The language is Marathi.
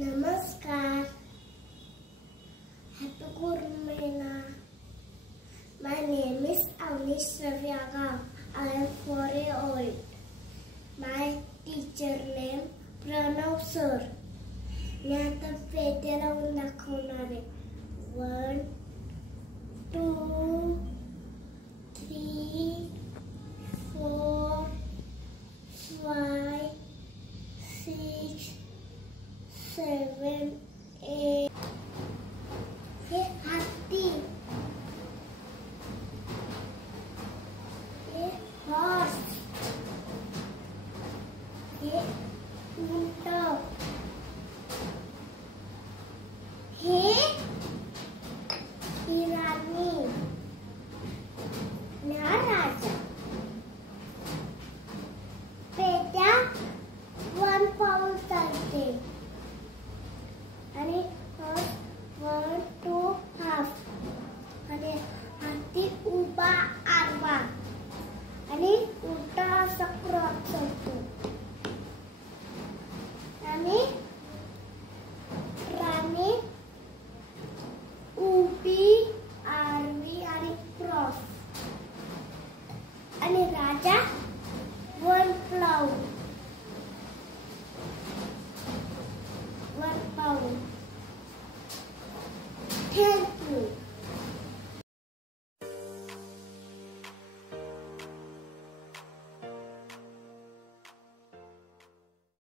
Namaskar. Happy Gurmela. My name is Avnish Ravyaga. I am 4 years old. My teacher name Pranav sir. मी आता पेट्या लावून दाखवणार आहे. 1 2 3 4 5 6 7 8 हे हाती, हे हॉर्स, हे उंट, हे राणी, हा राजा. पेट्या 1 पाऊल चालते आणि 1 2 हाफ आणि हाती उभा आडवा आणि उलटा असा क्रॉस चालतो आणि राणी उभी आडवी आणि क्रॉस आणि राजा 1 पाऊल 1 पाऊल.